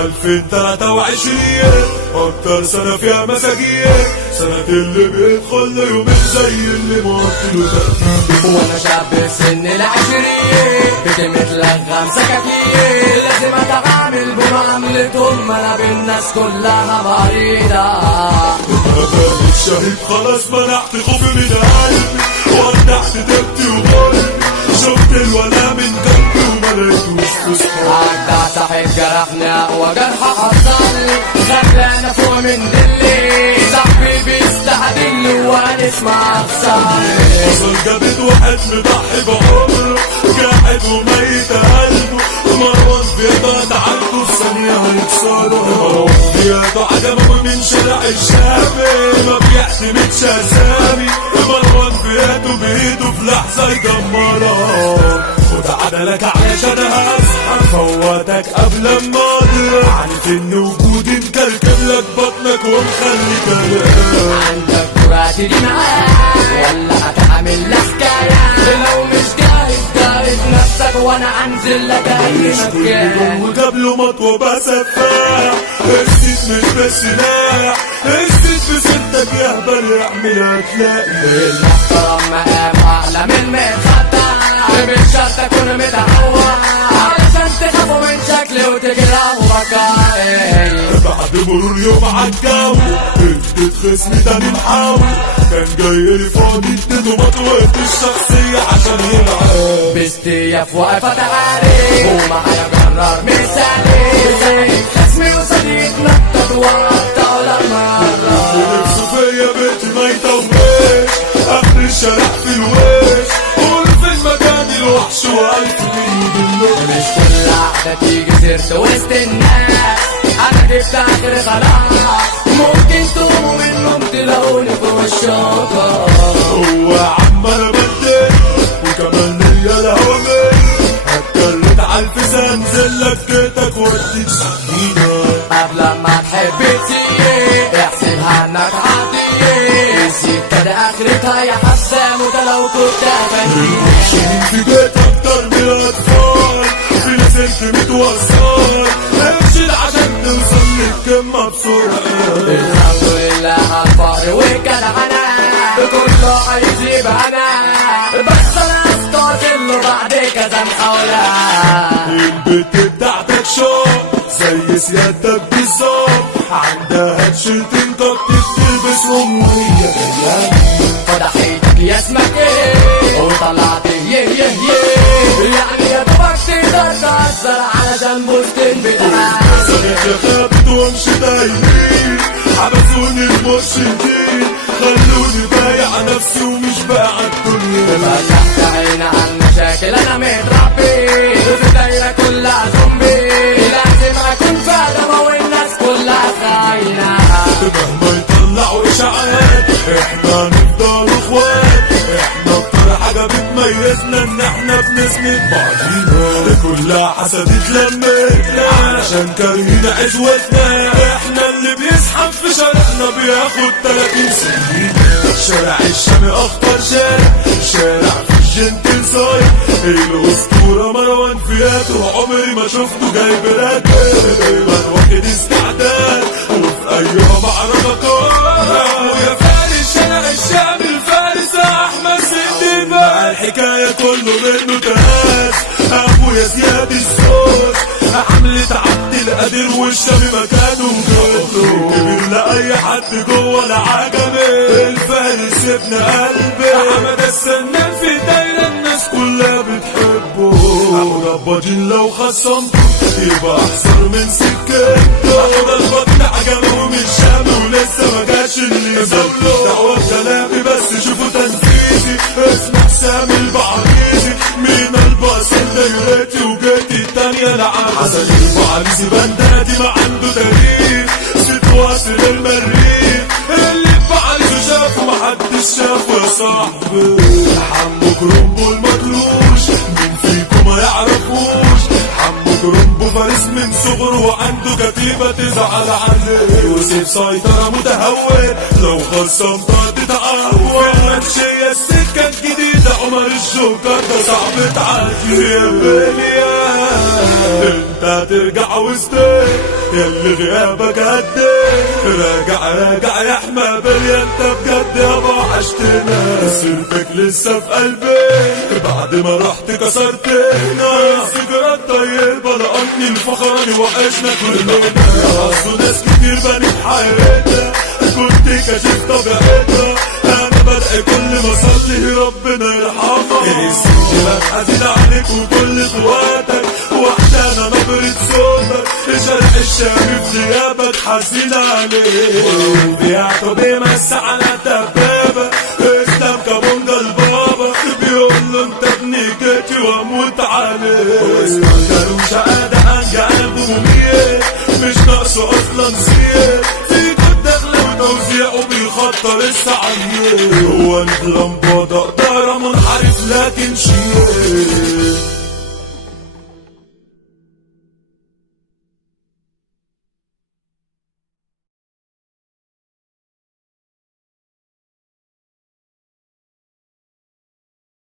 2023 اكتر سنة فيها مساجين، سنة اللي بيدخل يومين زي اللي مقتله تأكيد. وانا شاب سن العشرين بيتي متلغم سكاكين، لازم اتعامل بمعاملتهم انا بالناس كلها مريضة. أنا الشهيد خلاص منعت خوفي من قلبي، ودعت دبتي وقلبي، شفت الولا من جنبي وما لقيتوش في صحابي. عدى صاحب جرحني اقوى جرح حصلي، خلانا فوق من دلي، صاحبي بيستهدلني وانا اسمع خساري. وصل جابت واحد مضحي بعمره، قاعد وميت قلبه، مروان بيضة عنده في ثانية هيكسره. مروان بيضة عجبه من شارع الشامي، ما بيعتمدش اسامي، مروان بيده بايده في لحظة يدمرها. خد عدلك علشان هسحب فوتك قبل ما اضرب، عارف ان وجودي مكركب لك بطنك ومخلي كلام. عندك كرة تيجي معاك ولا هتعمل لك حكاية؟ لو مش جاهز نفسك وانا انزل لك اي مكان. وقبله مطوة بسفاح، السيد مش بسلاح، السيد بسنتك يهبل يعمل هتلاقي. المحترم مقام اعلى من متخطى، مش شرط اكون متعود علشان تخافوا من شكلي وتجرحوا بكائي. بعد مرور يوم عالجو اديت خصمي تاني محاول، كان جاي لي فاضي اديته مطوة الشخصية عشان يلعب. باستياف واقفة تعالي ومعايا جرار مثالي، خصمي وصديق نطط وقطع مرة. نفسه فيا بيتي ميتة ومش اخر الشارع في الوش، قول في المكان الوحش والف بيد النور. مش كل قعدة تيجي سيرت وسط الناس، انا جبت اخر خلاص، ممكن تقوموا من النوم تلاقوني فوق الشاطئ. هو عم انا بدي وكمان ليا الهوامي، هتكلت عالفيس انزل لك جيتك واديك سكينة. قبل ما تحب تيجي احسبها انك عادية، السكة دي اخرتها يا حسام وده لو كنت اغنيني. شيلين في جيت اكتر من الاطفال، في ناس انت متوصل، امشي عشان توصل للقمة بسرعة. الحمد لله على الفقر والجدعنة، كله عايز يبقى انا، بس انا استعجل بعد كذا محاولة. البت بتاعتك شوق زي سيادتك بالظبط، عندها تيشيرتين كات بتلبسهم وهي جاية. فضحيتك يا اسمك ايه وطلعت يعني يا دوبك تقدر تأثر على جنبوستين بتاعك. صديقي خابت وامشي دايمين، حبسوني المرشدين، خلوني بايع نفسي ومش بايع الدنيا. فتحت عيني على المشاكل انا متربي، وفي دايرة كلها زومبي، لازم اكون فاهمة والناس كلها خاينة. مهما يطلعوا اشاعات احنا نفضل اخوات، احنا اكتر حاجة بتميزنا ان احنا بنسند بعضينا. كلها حسد اتلمت علشان كارهين عزوتنا، احنا اللي بيسحب في شارعنا بياخد 30 سنين. شارع الشام اخطر شارع في الجنتل صايع، الاسطورة مروان فيات وعمري ما شفته جايب راجل، دايما واخد استعداد وفي اي معركة قوي. ويا فارس شارع الشام الفارس احمد سيدي، بقى الحكاية كله منه تهاز، ابويا زياد الصوت حملة عبد القادر والشامي مكانه مجده، كبير لأي حد جوه العجمي، الفارس ابن قلبي، حمد السنان في دايرة الناس كلها بتحبه. ابو رباجين لو خصمته يبقى احسن من سكته، احمد البطن عجمه من الشام ولسه ما جاش اللي يزوله. دعوة كلامي بس شوفوا تنفيذي، اسمع سامي البعريزي، مين الباص دايرتي وجيتي التانية لعب حسن البعريزي، بندادي ما عنده تاريخ، ست واصل المريخ، اللي بعريزه شافه محدش شافه يا صاحبي. حمو كرومبو المطروش مين فيكم ما يعرفوش، حمو كرومبو فارس من صغره وعنده كتيبة تزعل عليه، يوسف سيطرة متهور لو خصمت تتعور، منشية السكة الجديدة عمر الجوكر ده صعب تعدي. يا بليا انت هترجع وسطي ياللي غيابك قد راجع راجع يا حمابل يا انت بجد يابا وحشتنا سيرتك لسه في قلبي بعد ما رحت كسرتنا ذكريات طيبة لأني الفخراني وحشنا كلنا أصل ناس كتير بنت حياتها كنت كاشف طبيعتها أنا بدعي كل ما أصلي ربنا يرحمها السجلات حزين عليك وكل اخواتك وحدانا مبرد صوتك شارع الشام في غيابك حزين عليك وبيعته بيمسح على الدبابة اسلام كابونجا البابا بيقول له انت ابني جيتي واموت عليك واسمع كانوش قادة عن قلبه مميت مش ناقصه اصلا سير في كل دخلة وتوزيع وبيخطر السعير هو نجلم بضاء دارة منحرف لكن شيء